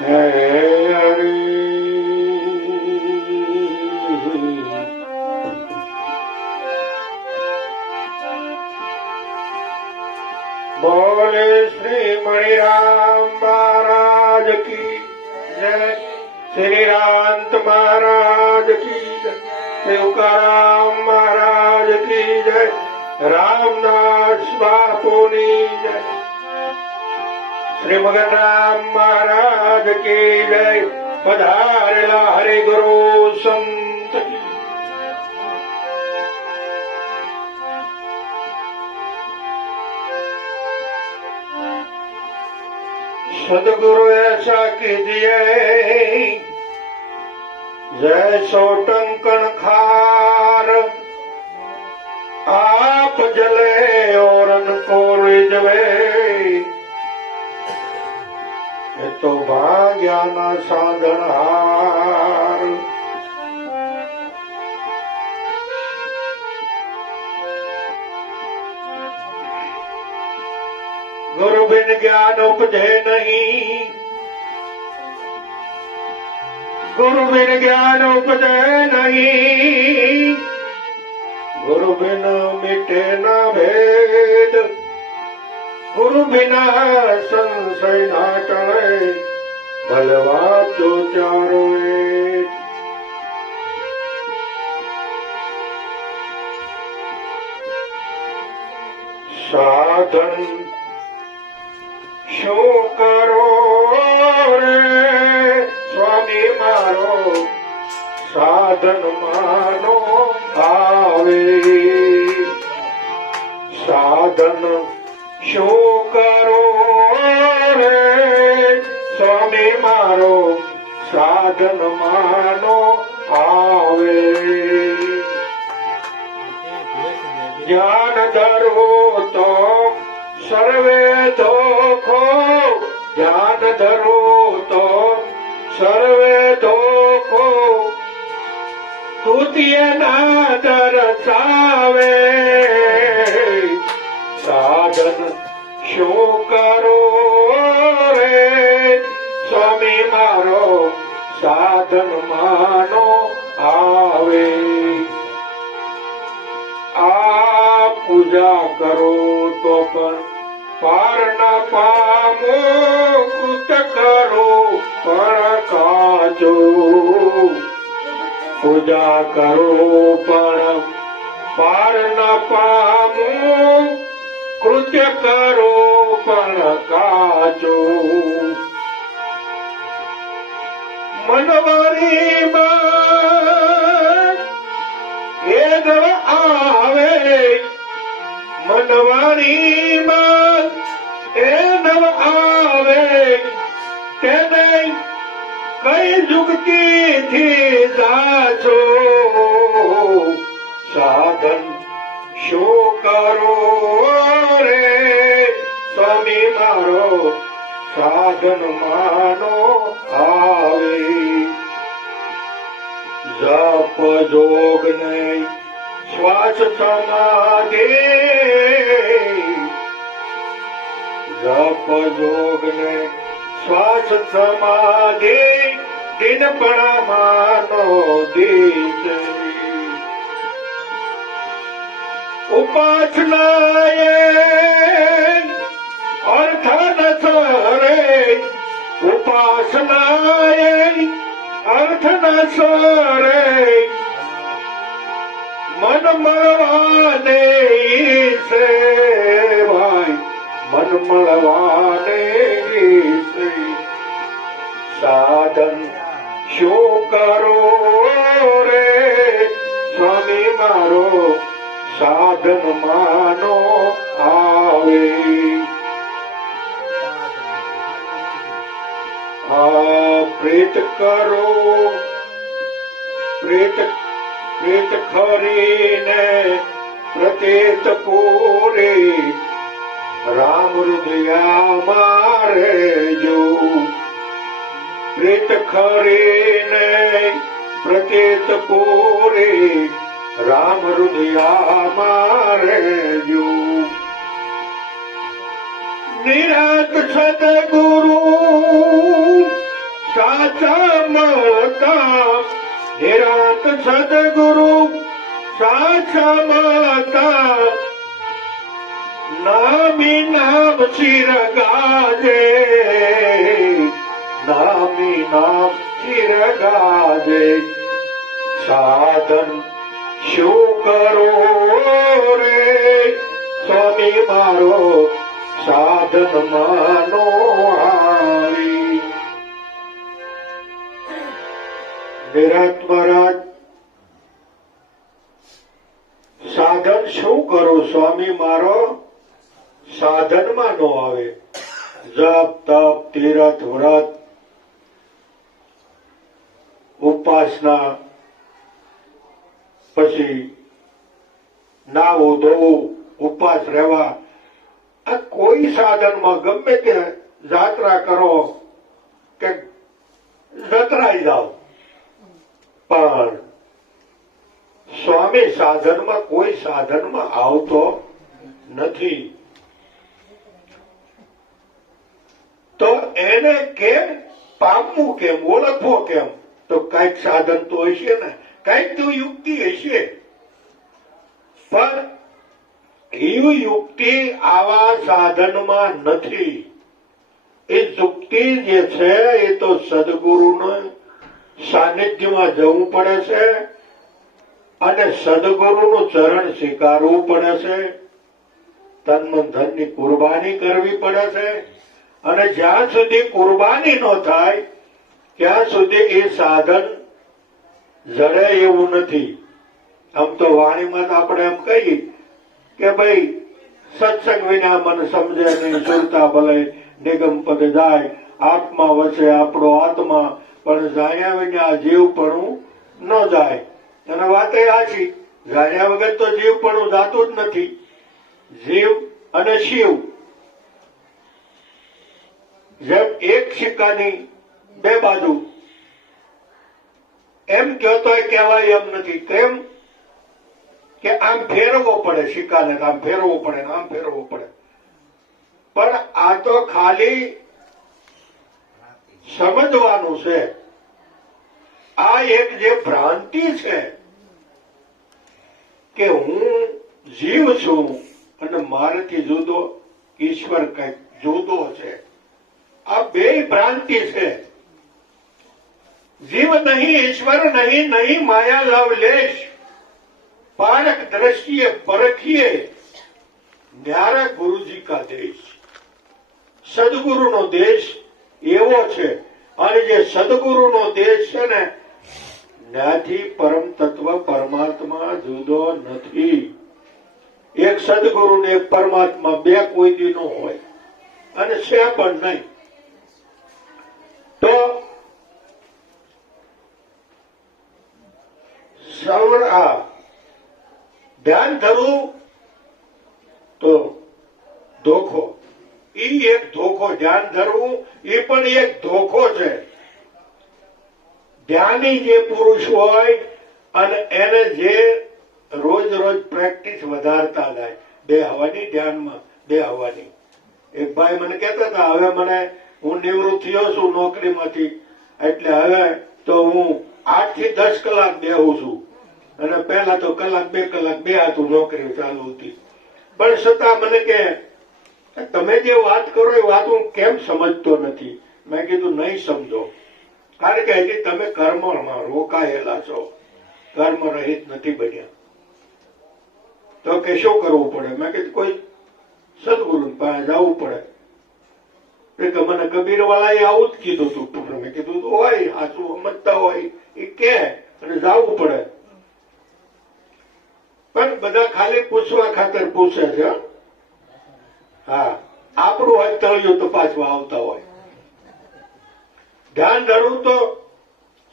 હે હરિ બોલે શ્રી મણિરામ મહારાજ કી જય, શ્રી રાંત મહારાજ કી જય, શ્રી ઉકારામ મહારાજ કી જય, રામદાસ બાપુની જય, શ્રી મગનરામ મહારાજ કી જય, પધારેલા હરિ ગુરુ સંત કી. सदगुरु ऐसा कीजिए जैसो टंकन खार, आप जले और को रिजवे, ये तो भाग्या न साधन हार. गुरु बिन ज्ञान उपजे नहीं, गुरु बिन ज्ञान उपजे नहीं, गुरु बिन मिटे न भेद, गुरु बिना संशय न टळे, भलवा तो चारो एक. साधन શું કરો રે સ્વામી મારો, સાધન માનો આવે. સાધન શું કરો રે સ્વામી મારો, સાધન માનો આવે. જ્ઞાન ધરો તો સર્વે ધોખો, જ્ઞાન ધરો તો સર્વે ધોખો, તૃતીય ના દર્શાવે. સાધન શું કરો રે સ્વામી મારો, સાધન માનો આવે. આ પૂજા કરો તો પણ પાર ના પામો, કૃત કરો પણ કાજો. પૂજા કરો પણ પાર ના પામો, કૃત્ય કરો પણ કાજો. મનવારી માં એ નવ આવે, મનવાણી માં એ નવ આવે, તેને કઈ જુગતી થી જાજો. સાધન શું કરો રે સ્વામી મારો, સાધન માનો આવે. જપ જોગ નહીં શ્વાસ સમાધિ, જપ જોગ ને શ્વાસ સમાધિ, દિન પણ માનો દીશ. ઉપાસના અર્થ નસરે, ઉપાસના અર્થ નસરે, મન મળવાને સે ભાઈ, મન મળવાને સે. સાધન શું કરો રે સ્વામી મારો, સાધન માનો આવે. આ પ્રેત કરો, પ્રેત પ્રેત ખરીને પ્રતેત પૂરે, રામ હૃદયા મારે જો. પ્રેત ખરીને પ્રતેત પૂરે, રામ હૃદયા મારે જો. નિરત સદગુરુ સાચા નિરાત સદગુરુ સાચા માતા નામી નામ ચિર ગાજે નામી નામ ચિર ગાજે સાધન શું કરો રે સ્વામી મારો સાધન માનો હારી નિરાત મહારાજ સાધન શું કરું સ્વામી મારો સાધનમાં નો આવે જપ તપ તીરથ વ્રત ઉપાસના પછી નાવું ધોવું ઉપવાસ રહેવા આ કોઈ સાધનમાં ગમે તે જાત્રા કરો કે જતરાઈ જાઓ પણ સ્વામી સાધનમાં કોઈ સાધનમાં આવતો નથી તો એને કેમ પામવું કેમ ઓળખવો કેમ તો કઈક સાધન તો હશે ને કઈક તો યુક્તિ હશે પણ એવી યુક્તિ આવા સાધનમાં નથી એ યુક્તિ જે છે એ તો સદગુરુના સાનિધ્યમાં જવું પડે છે અને સદગુરુનું ચરણ સ્વીકારવું પડે છે તન મન ધનની કુરબાની કરવી પડે છે અને જ્યાં સુધી કુરબાની ન થાય ત્યાં સુધી એ સાધન જડે એવું નથી આમ તો વાણીમાં આપણે એમ કહીએ કે ભાઈ સત્સંગ વિના મન સમજે નહીં સુરતા ભલે નિગમ પદ જાય આત્મા વસે આપણો આત્મા પણ જાણ્યા વિના જીવપણું ન જાય અને વાત એ આછી જાણ્યા વગર તો જીવપણું જાતું જ નથી જીવ અને શિવ જેમ એક સિક્કાની બે બાજુ એમ કહેતો કહેવાય એમ નથી કેમ કે આમ ફેરવવો પડે સિક્કાને આમ ફેરવવો પડે આમ ફેરવવો પડે પણ આ તો ખાલી સમજવાનું છે આ એક જે ભ્રાંતિ છે કે હું જીવ છું અને મારાથી જુદો ઈશ્વર કઈક જુદો છે આ બે ભ્રાંતિ છે जीव नहीं ईश्वर नहीं नहीं माया लव लेश पारक दृष्टिए परखिए न्यारा गुरु जी का देश सदगुरु नो देश एवो छे અને જે સદગુરુ નો દેશ છે ને ત્યાંથી પરમ તત્વ પરમાત્મા જુદો નથી એક સદગુરુ ને એક પરમાત્મા બે કોઈ દી નો હોય અને છે પણ નહીં તો ધ્યાન ધરવું તો ધોખો ઈ એક ધોખો ધ્યાન ધરવું એ પણ એક ધોખો છે ધ્યાની જે પુરુષ હોય અને એને જે રોજ રોજ પ્રેક્ટિસ વધારતા જાય બે હવાની ધ્યાનમાં બે હવાની એક ભાઈ મને કહેતા હતા હવે મને હું નિવૃત્ત થયો છું નોકરીમાંથી એટલે હવે તો હું 8 થી 10 કલાક બેહું છું અને પહેલા તો કલાક બે હતું નોકરી ચાલુ હતી પણ છતાં મને કે તમે જે વાત કરો એ વાત હું કેમ સમજતો નથી મેં કીધું નહીં સમજો કારણ કે હજી તમે કર્મમાં રોકાયેલા છો કર્મ રહિત નથી બન્યા તો કે શું કરવું પડે મેં કીધું કોઈ સદગુરુ પાસે જવું પડે કે મને કબીર વાળાએ આવું જ કીધું હતું મેં કીધું હોય સાચું સમજતા હોય એ કે અને જવું પડે પણ બધા ખાલી પૂછવા ખાતર પૂછે છે હા આપણું હાથ તળિયું તો પાછું આવતા હોય ધ્યાન ધરવું તો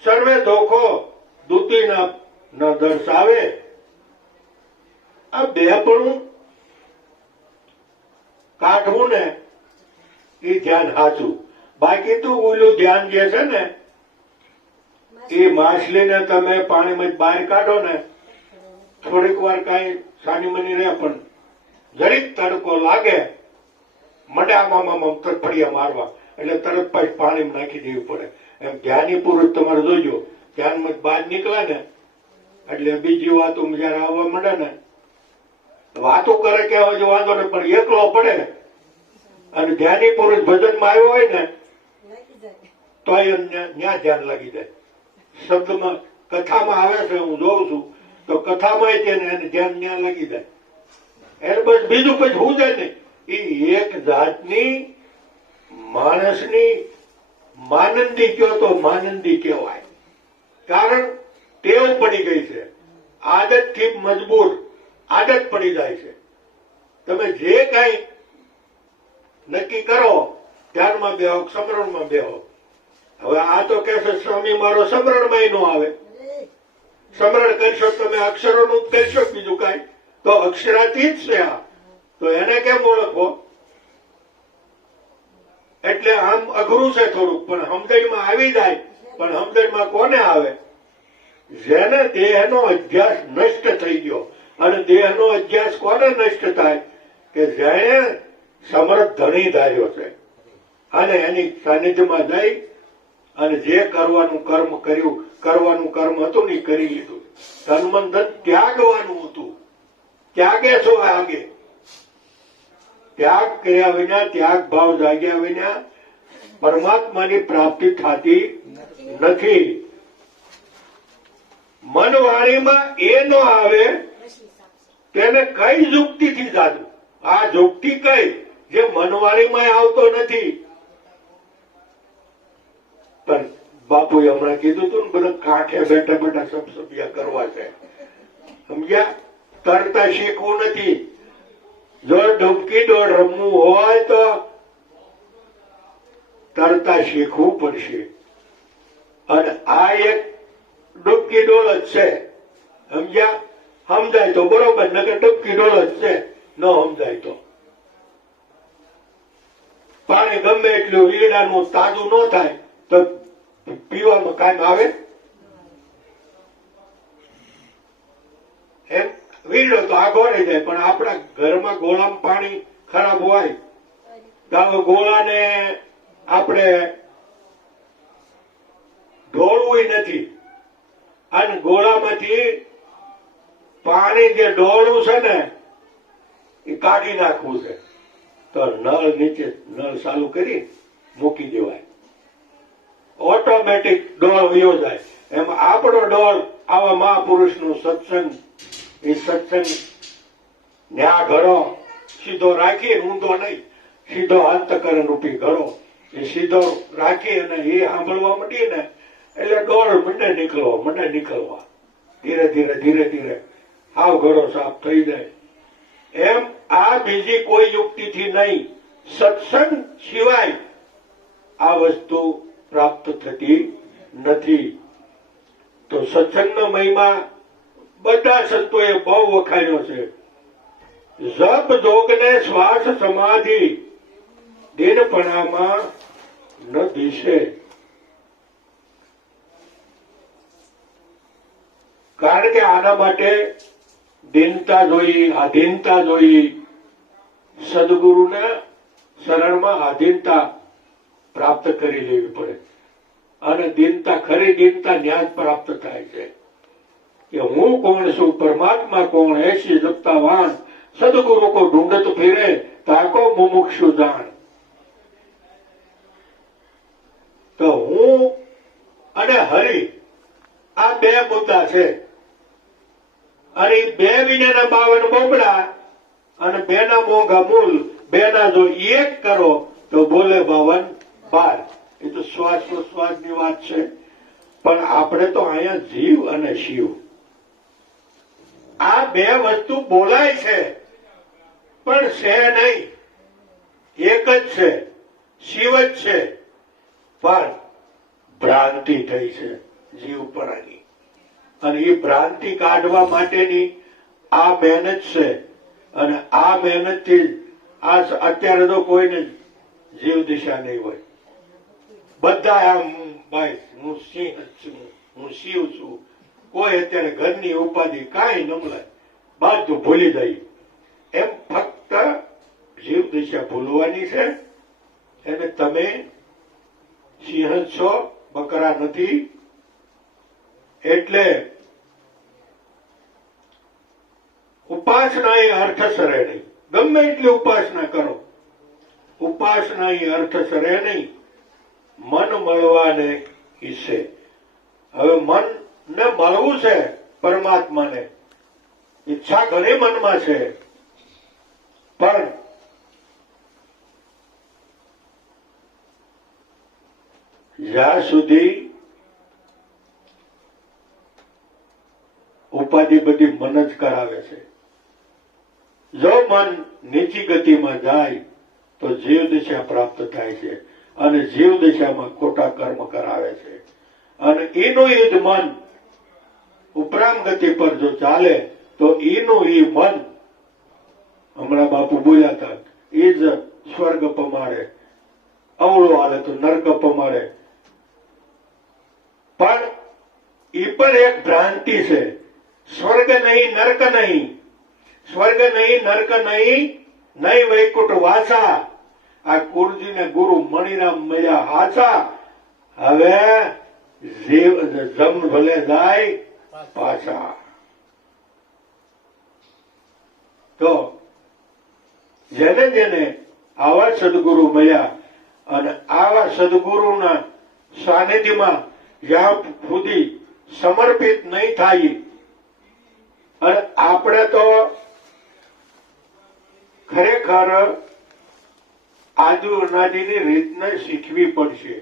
સર્વે ધોખો દૂતી ન દર્શાવે આ બે પણ કાઢવું ને એ ધ્યાન સાચું બાકી તો ઓલું ધ્યાન જે છે ને એ માછલીને તમે પાણીમાં બહાર કાઢો ને થોડીક વાર કઈ સાની મની રહે પણ જરીક તડકો લાગે મડામાં તરફડિયા મારવા એટલે તરત પાછું પાણીમાં નાખી દેવું પડે એમ જ્ઞાની પુરુષ તમારે જોજો, ધ્યાનમાં બહાર નીકળે ને એટલે બીજી વાતો જયારે આવવા માંડે ને વાતો કરે કે હવે વાંધો નહીં, પણ એકલો પડે અને ધ્યાની પુરુષ ભજનમાં આવ્યો હોય ને તો ન્યા ધ્યાન લાગી જાય. શબ્દમાં કથામાં આવે છે, હું જોઉં છું તો કથામાં તેને એને ધ્યાન ન્યા લાગી જાય. એને બસ બીજું પછી હું જાય ને એ એક જાતની માણસની માનંદી કયો તો માનંદી કહેવાય. કારણ ટેવ પડી ગઈ છે, આદત થી મજબૂર આદત પડી જાય છે. તમે જે કઈ નક્કી કરો ધ્યાનમાં બેહો, સમરણમાં બેહો. હવે આ તો કે છે સ્વામી મારો સમરણમાં નો આવે. સમરણ કરશો તમે અક્ષરોનું જ કરશો, બીજું કઈ તો અક્ષરાતીત છે આ, તો એને કેમ ઓળખવો? એટલે આમ અઘરું છે થોડુંક, પણ સમજણમાં આવી જાય. પણ સમજણમાં કોને આવે? જેને દેહનો અધ્યાસ નષ્ટ થઈ ગયો. અને દેહનો અધ્યાસ કોને નષ્ટ થાય? કે જેને સમર્થ ધણી ધાર્યો છે અને એની સાનિધ્યમાં જઈ અને જે કરવાનું કર્મ કર્યું, કરવાનું કર્મ હતું ને કરી લીધું. તન મન ધન ત્યાગવાનું હતું, ત્યાગે છો આગે. ત્યાગ કર્યા વિના, ત્યાગ ભાવ જાગ્યા વિના પરમાત્માની પ્રાપ્તિ થતી નથી. મન વાણીમાં એ ન આવે તેને કઈ યુક્તિથી જાણવું? આ યુક્તિ કઈ જે મનવાણીમાં આવતો નથી? પણ બાપુએ હમણાં કીધું હતું ને, બધા કાંઠે બેઠા બેઠા સબસબિયા કરવા છે, સમજ્યા? તરતા શીખવું નથી. જો ડૂબકી દોડ રમવું હોય તો તરતા શીખવું પડશે. અને આ એક ડૂબકી ડોળ જ છે, સમજ્યા? સમજાય તો બરોબર, નકર ડૂબકી ડોળ જ છે. ન સમજાય તો પાણી ગમે એટલું વીડાનું તાજું ન થાય તો પીવામાં કામ આવે? એમ વીડો તો આગો રહી જાય. પણ આપણા ઘરમાં ગોળામાં પાણી ખરાબ હોય તો ગોળાને આપણે ઢોળવું નથી, અને ગોળામાંથી પાણી જે ઢોળવું છે ને એ કાઢી નાખવું છે. તો નળ નીચે નળ ચાલુ કરી મૂકી દેવાય, ઓટોમેટિક ડોળ વયો જાય. એમ આપણો ડોળ આવા મહાપુરુષ નું સત્સંગ, એ સત્સંગ ન્યા ઘડો સીધો રાખી, ઊંધો નહીં, સીધો અંતકરણ રૂપી ઘડો એ સીધો રાખી અને એ સાંભળવા માંડીએ ને એટલે ડોળ મંડે નીકળવા ધીરે ધીરે ધીરે ધીરે આવ ઘડો સાફ થઈ જાય. એમ આ બીજી કોઈ યુક્તિથી નહીં, સત્સંગ સિવાય આ વસ્તુ પ્રાપ્ત થતી નથી. તો સત્સંગનો મહિમા બધા સંતોએ બહુ વખાણ્યો છે. જપ જોગને શ્વાસ સમાધિ દિનપણામાં ન દિશે. કારણ કે આના માટે દીનતા જોઈ, આધીનતા જોઈ. સદગુરુના શરણમાં આધીનતા પ્રાપ્ત કરી લેવી પડે. અને દીનતા, ખરી દીનતા ન્યાજ પ્રાપ્ત થાય છે કે હું કોણ છું, પરમાત્મા કોણ, ऐसी जपता वाण सदगुरु को ढूंढत फिरे ताको मुमुक्षु जान. તો હું અને હરિ આ બે મુદ્દા છે. અને બે વિનાના 52 બોબડા અને બેના મોંઘા મૂલ, બેના જો એક કરો તો બોલે 52 એ તો શ્વાસોશ્વાસની વાત છે. પણ આપણે તો અહીંયા જીવ અને શિવ આ બે વસ્તુ બોલાય છે, પણ છે નહીં, એક જ છે, શિવ જ છે. પણ ભ્રાંતિ થઈ છે જીવપણાની, અને એ ભ્રાંતિ કાઢવા માટેની આ મહેનત છે. અને આ મહેનતથી આ અત્યારે તો કોઈને જીવ દિશા નહીં હોય. બધા આમ ભાઈ હું સિંહ છું, હું શિવ છું. કોઈ અત્યારે ઘરની ઉપાધિ કાંઈ ન મળે, બધું ભૂલી જાય. એમ ફક્ત જીવ દિશા ભૂલવાની છે. અને તમે સિંહ છો, બકરા નથી. એટલે ઉપાસના એ અર્થ સરે નહીં. ગમે એટલી ઉપાસના કરો, ઉપાસના એ અર્થ સરે નહીં. મન મળવાને ઈચ્છે. હવે મન ને મળવું છે પરમાત્માને, ઈચ્છા ઘણી મનમાં છે, પણ જ્યાં સુધી ઉપાધિ બધી મન જ કરાવે છે. જો મન નીચી ગતિમાં જાય તો જીવ દિશા પ્રાપ્ત થાય છે, અને જીવ દિશામાં ખોટા કર્મ કરાવે છે. અને એનું એ જ મન ઉપરામ ગતિ પર જો ચાલે તો એનું એ મન, હમણાં બાપુ બોલ્યા હતા, એ જ સ્વર્ગ પમાડે, અવળો હાલે તો નર્ક પમાડે. પણ એ પણ એક ભ્રાંતિ છે. સ્વર્ગ નહીં, નર્ક નહીં, સ્વર્ગ નહીં, નર્ક નહીં, નહીં વૈકુંઠ વાસા. આ કુરજી ને ગુરુ મણિરામ મળ્યા હાચા. હવે જમ ભલે જાય પાછા. તો જેને જેને આવા સદગુરુ મળ્યા અને આવા સદગુરુના સાનિધ્યમાં જ્યાં સુધી સમર્પિત નહીં થાય, અને આપણે તો ખરેખર આદુ અનાદિની રીતને શીખવી પડશે.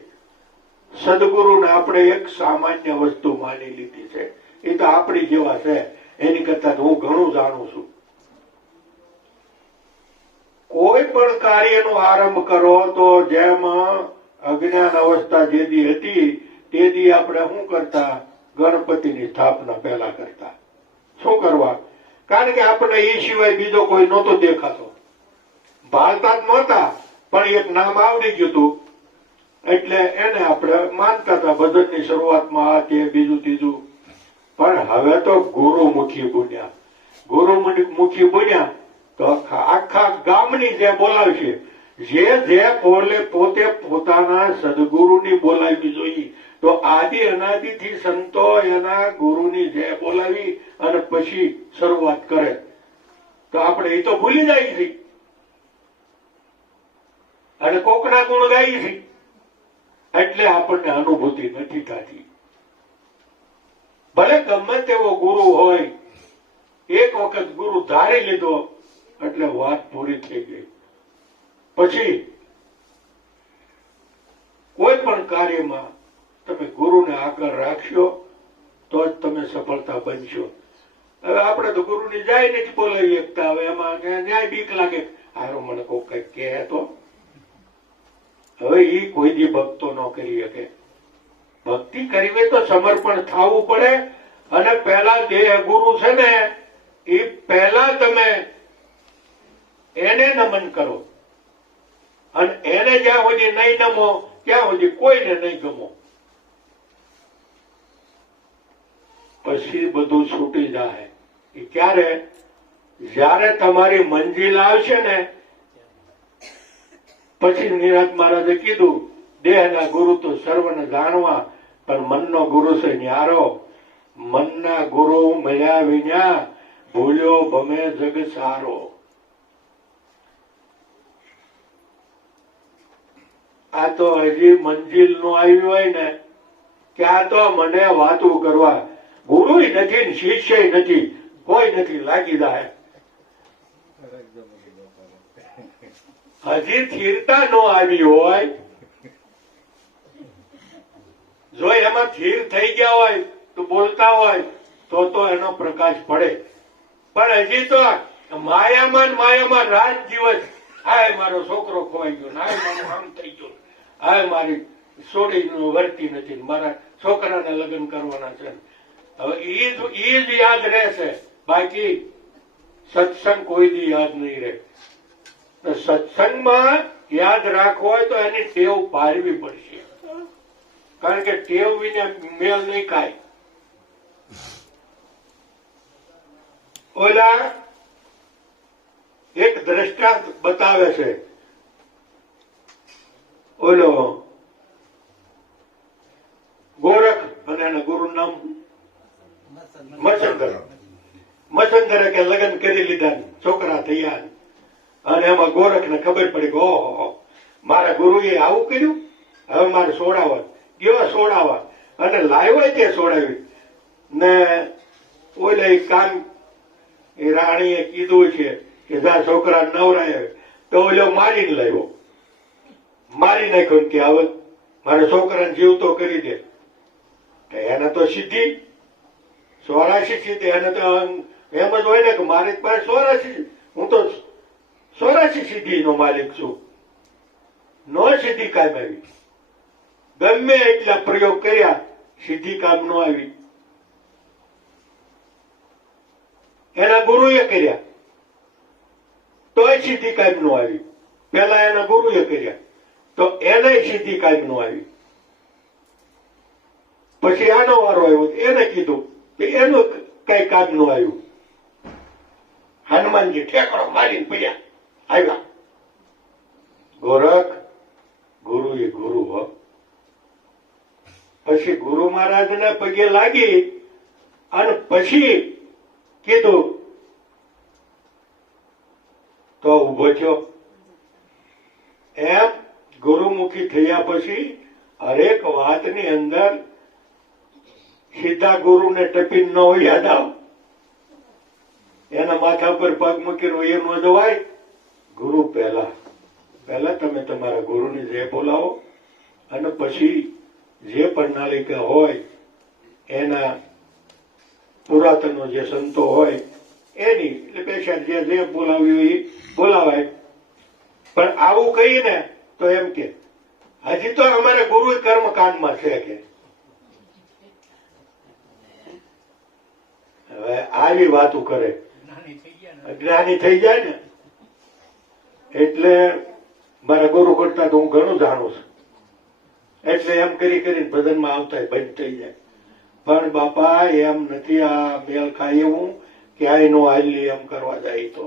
સદગુરુને આપણે એક સામાન્ય વસ્તુ માની લીધી છે, એ તો આપણી જેવા છે, એની કરતા હું ઘણું જાણું છું. કોઈ પણ કાર્યનો આરંભ કરો તો જેમ અજ્ઞાન અવસ્થા જે દી હતી તે દી આપણે શું કરતા? ગણપતિની સ્થાપના પહેલા કરતા. શું કરવા? કારણ કે આપણે એ સિવાય બીજો કોઈ નહોતો દેખાતો. ભાળતા જ નહોતા, પણ એક નામ આવડી ગયું હતું એટલે એને આપણે માનતા હતા. ભજનની શરૂઆતમાં આ તે બીજું ત્રીજું. પણ હવે તો ગુરુમુખી બન્યા. ગુરુમુખી બન્યા તો આખા ગામની જે બોલાવશે, જે પોતે પોતાના સદગુરુની બોલાવી જોઈએ. તો આદિ અનાદિથી સંતો એના ગુરુની જે બોલાવી અને પછી શરૂઆત કરે તો આપણે એ તો ભૂલી જાય છે, અને કોકના ગુણ ગાય છે, એટલે આપણને અનુભૂતિ નથી થતી. ભલે ગમે તેવો ગુરુ હોય, એક વખત ગુરુ ધારી લીધો એટલે વાત પૂરી થઈ ગઈ. પછી કોઈ પણ કાર્યમાં તમે ગુરુને આગળ રાખશો તો જ તમે સફળતા બનશો. હવે આપણે તો ગુરુની જાય નથી બોલાવી શકતા. હવે એમાં ન્યાય બીક લાગે, હારો મને કોઈ કઈક કહે તો. હવે એ કોઈ દી ભક્તો ન કરી શકે. ભક્તિ કરવી તો સમર્પણ થવું પડે. અને પહેલા જે ગુરુ છે ને એ પહેલા તમે એને નમન કરો, અને એને જ્યાં સુધી નહીં નમો ત્યાં સુધી કોઈને નહીં ગમો. પછી બધું છૂટી જાય. એ ક્યારે? જયારે તમારી મંજિલ આવશે ને પછી નિરાંત મહારાજે કીધું, દેહના ગુરુ તો સર્વને જાણવા, પણ મનનો ગુરુ છે ન્યારો. મનના ગુરુ મળ્યા વિના ભૂલ્યો ભમે જગ સારો. આ તો હજી મંજિલ નું આવ્યું હોય ને ત્યાં તો મને વાતું કરવા ગુરુ નથી ને શિષ્ય નથી, કોઈ નથી, લાગી જાય. હજી સ્થિરતા ન આવી હોય, જો એમાં સ્થિર થઈ ગયા હોય તો બોલતા હોય તો એનો પ્રકાશ પડે. પણ હજી તો માયામાં રાત દિવસ, હાય મારો છોકરો ખોવાઈ ગયો, હાય મારું આમ થઈ ગયું, હાય મારી છોડી વર્તી નથી, મારા છોકરાને લગ્ન કરવાના છે. હવે એ જ યાદ રહેશે, બાકી સત્સંગ કોઈ દી યાદ નહીં રહે. સત્સંગમાં યાદ રાખવો હોય તો એની ટેવ પાડવી પડશે, કારણ કે ટેવ વિના મેલ નહીં ખાય. ઓલા એક દ્રષ્ટાંત બતાવે છે. ઓલો ગોરખ અને એના ગુરુનું નામ મસંદર. મસંદરે કે લગ્ન કરી લીધા, છોકરા થયા, અને એમાં ગોરખને ખબર પડી કે ઓહો મારા ગુરુએ આવું કર્યું, હવે મારે સોડાવવા. ગયો સોડાવવા અને લાવ્યો તે સોડાવી ને ઓલે કામ એ રાણીએ કીધું છે કે જા છોકરા નવરાય, તો ઓલો મારીને લાવ્યો, મારી નાખ્યો કે હવે મારા છોકરાને જીવતો કરી દે. એને તો સીધી 84 સીધી, એને તો એમ જ હોય ને કે મારી પાસે 84, હું તો 84 સીધી નો માલિક છું. નો સીધી કામ આવી, ગમે એટલા પ્રયોગ કર્યા, સીધી કામ નો આવી. એના ગુરુએ કર્યા તોય સીધી કામ નો આવી. પેલા એના ગુરુએ કર્યા તો એને સીધી કામ નો આવી. પછી આનો વારો આવ્યો, એને કીધું કે એનું કઈ કામ નું આવ્યું. હનુમાનજી ઠેકડો મારીને પડ્યા, આવ્યા. ગોરખ ગુરુ એ ગુરુ હો. પછી ગુરુ મહારાજને પગે લાગી અને પછી કીધું તો ઉભો થયો. એમ ગુરુમુખી થયા પછી હરેક વાતની અંદર સીધા ગુરુને ટપીને ન હોય યાદ આવ. એના માથા પર પગ મૂકીને એ ન જવાય. ગુરુ પહેલા તમે તમારા ગુરુને જે બોલાવો અને પછી જે પ્રણાલિકા હોય એના પુરાતનો જે સંતો હોય એની એટલે પેશા જે બોલાવ્યું એ બોલાવાય. પણ આવું કહીને તો એમ કે હજી તો અમારે ગુરુ કર્મકાંડમાં છે કે હવે આવી વાતો કરે, જ્ઞાની થઈ જાય ને. એટલે મારા ગુરુ કરતા તો હું ઘણું જાણું છું, એટલે એમ કરીને ભજનમાં આવતા બંધ થઈ જાય. પણ બાપા એમ નથી, આ મેલ ખાય એવું ક્યાંય નો હાલી એમ કરવા જાય તો.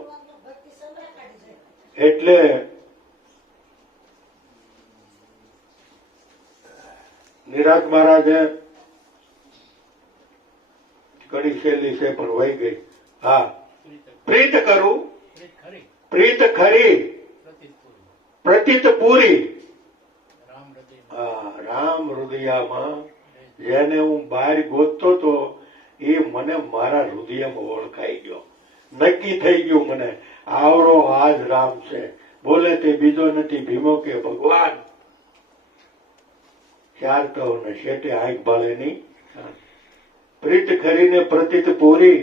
એટલે નિરાત મહારાજે કડી શૈલી છે પણ વહી ગઈ. હા, પ્રીત કરું પ્રીત ખરી પ્રતીત પૂરી. રામ હૃદયામાં જેને હું બહાર ગોતતો તો એ મને મારા હૃદયમાં ઓળખાઈ ગયો, નક્કી થઈ ગયું મને આવડો આજ રામ છે. બોલે તે બીજો નથી ભીમો કે ભગવાન. ચાર તો ને શેઠે આંખ ભાળે નહીં. પ્રીત ખરીને પ્રતીત પૂરી.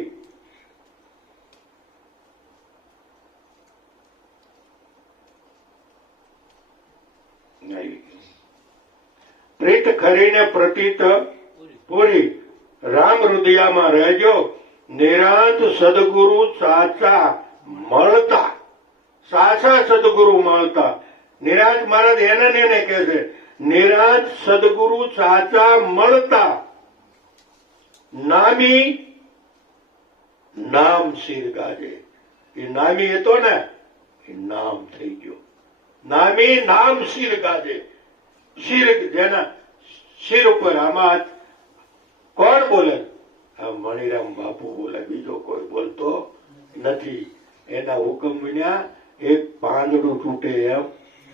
પ્રીત ખરીને પ્રતીત પૂરી. રામ હૃદયામાં રહેજો, નિરાંત સદગુરુ સાચા મળતા. સાચા સદગુરુ મળતા. નિરાંત મહારાજ એને કહે છે, નિરાંત સદગુરુ સાચા મળતા. નામી નામ શિર ગાજે. એ નામી હતો ને એ નામ થઈ ગયો. નામી નામ શિર ગાજે. શિર જેના શિર ઉપર આમાં કોણ બોલે? આ મણિરામ બાપુ બોલે, બીજો કોઈ બોલતો નથી. એના હુકમ વિના એક પાંદડું તૂટે એમ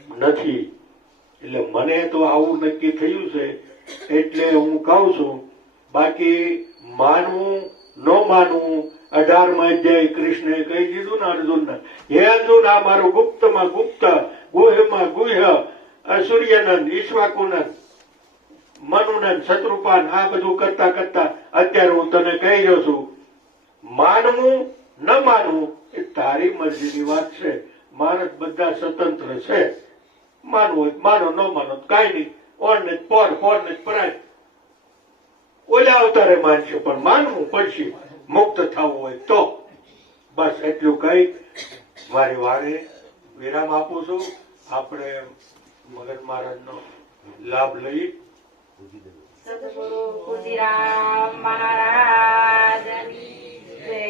નથી. એટલે મને તો આવું નક્કી થયું છે એટલે હું કહું છું. બાકી માનવું ન માનવું 18માં અધ્યાય કૃષ્ણએ કહી દીધું ને અર્જુનને, હે અર્જુન આ મારું ગુપ્તમાં ગુપ્ત, ગુહ્યમાં ગુહ્ય, સૂર્યનંદ, ઈશ્વાકુનંદ, મનુનંદ, શત્રુપાન આ બધું કરતા કરતા અત્યારે હું તને કહી રહ્યો છું. માનવું ન માનવું એ તારી મરજીની વાત છે. માણસ બધા સ્વતંત્ર છે. માનવું હોય માનો, ન માનો કઈ નહીં. ઓર ને પોર, પોર ને પરાય. ઓલા અવતારે માનશે પણ માનવું પડશે મુક્ત થવું હોય તો. બસ એટલું કઈ મારી વાણી વિરામ આપું છું. આપણે મગન મહારાજનો લાભ લઈ. સદગુરુ ખુદીરામ મહારાજની જય.